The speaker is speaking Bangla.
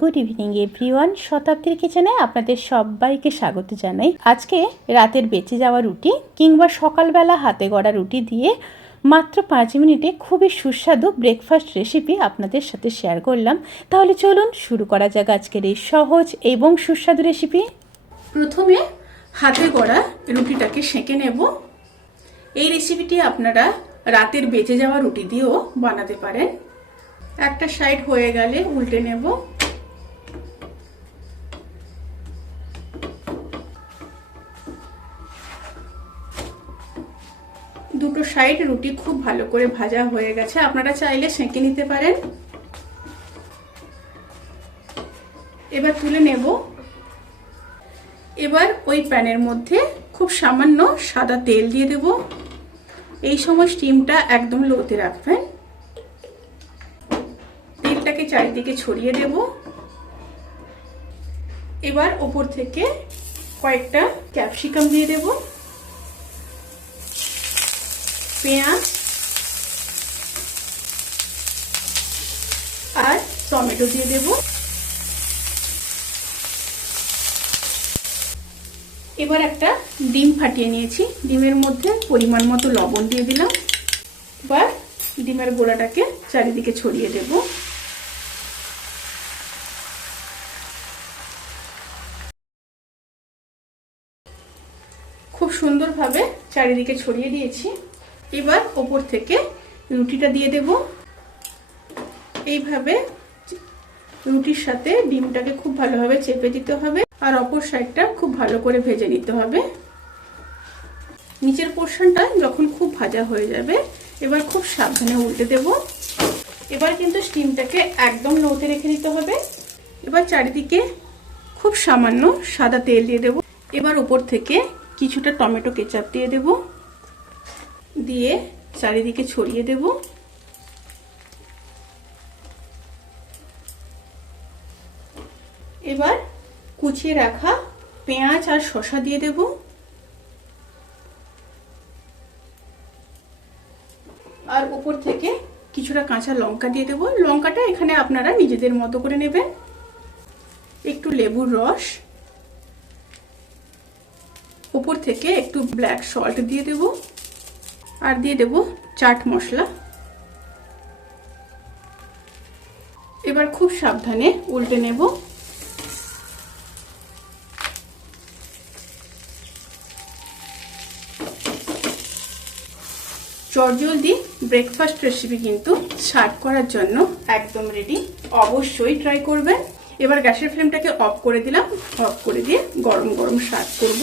Good evening, everyone. শতাব্দীর কিচেনে আপনাদের সবাইকে স্বাগত জানাই। আজকে রাতের বেঁচে যাওয়া রুটি কিংবা সকালবেলা হাতে গড়া রুটি দিয়ে মাত্র পাঁচ মিনিটে খুবই সুস্বাদু ব্রেকফাস্ট রেসিপি আপনাদের সাথে শেয়ার করলাম। তাহলে চলুন শুরু করা যাক আজকের এই সহজ এবং সুস্বাদু রেসিপি প্রথমে হাতে গড়া রুটিটাকে সেঁকে নেব। এই রেসিপিটি আপনারা রাতের বেঁচে যাওয়া রুটি দিয়েও বানাতে পারেন। একটা সাইড হয়ে গেলে উল্টে নেব। দুটো সাইড রুটি খুব ভালো করে ভাজা হয়ে গেছে। আপনারা চাইলে সেঁকে নিতে পারেন। এবার তুলে নেব। এবার ওই প্যানের মধ্যে খুব সামান্য সাদা তেল দিয়ে দেব। এই সময় স্টিমটা একদম লোতে রাখবেন। তেলটাকে চারিদিকে ছড়িয়ে দেব। এবার ওপর থেকে কয়েকটা ক্যাপসিকাম দিয়ে দেব। পেঁয়াজ আর টমেটো দিয়ে দেব। এবার একটা ডিম ফাটিয়ে নিয়েছি। ডিমের মধ্যে পরিমাণ মতো লবণ দিয়ে দিলাম। এবার ডিমের গোড়াটাকে চারিদিকে ছড়িয়ে দেবো। খুব সুন্দরভাবে চারিদিকে ছড়িয়ে দিয়েছি। এবার ওপর থেকে রুটিটা দিয়ে দেব। এইভাবে রুটির সাথে ডিমটাকে খুব ভালোভাবে চেপে দিতে হবে আর অপর সাইডটা খুব ভালো করে ভেজে নিতে হবে। নিচের পোর্শনটা যখন খুব ভাজা হয়ে যাবে, এবার খুব সাবধানে উল্টে দেব। এবার কিন্তু স্টিমটাকে একদম লোতে রেখে দিতে হবে। এবার চারিদিকে খুব সামান্য সাদা তেল দিয়ে দেব। এবার উপর থেকে কিছুটা টমেটো কেচাপ দিয়ে দেব। দিয়ে চারিদিকে ছড়িয়ে দেব। এবার কুচিয়ে রাখা পেঁয়াজ আর শশা দিয়ে দেব। আর উপর থেকে কিছুটা কাঁচা লঙ্কা দিয়ে দেব। লঙ্কাটা এখানে আপনারা নিজেদের মতো করে নেবেন। একটু লেবুর রস। উপর থেকে একটু ব্ল্যাক সল্ট দিয়ে দেব। আর দিয়ে দেব চাট মশলা। এবার খুব সাবধানে উল্টে নেব। চটজলদি ব্রেকফাস্ট রেসিপি কিন্তু সার্ভ করার জন্য একদম রেডি অবশ্যই ট্রাই করবেন। এবার গ্যাসের ফ্লেমটাকে অফ করে দিলাম। অফ করে দিয়ে গরম গরম সার্ভ করব।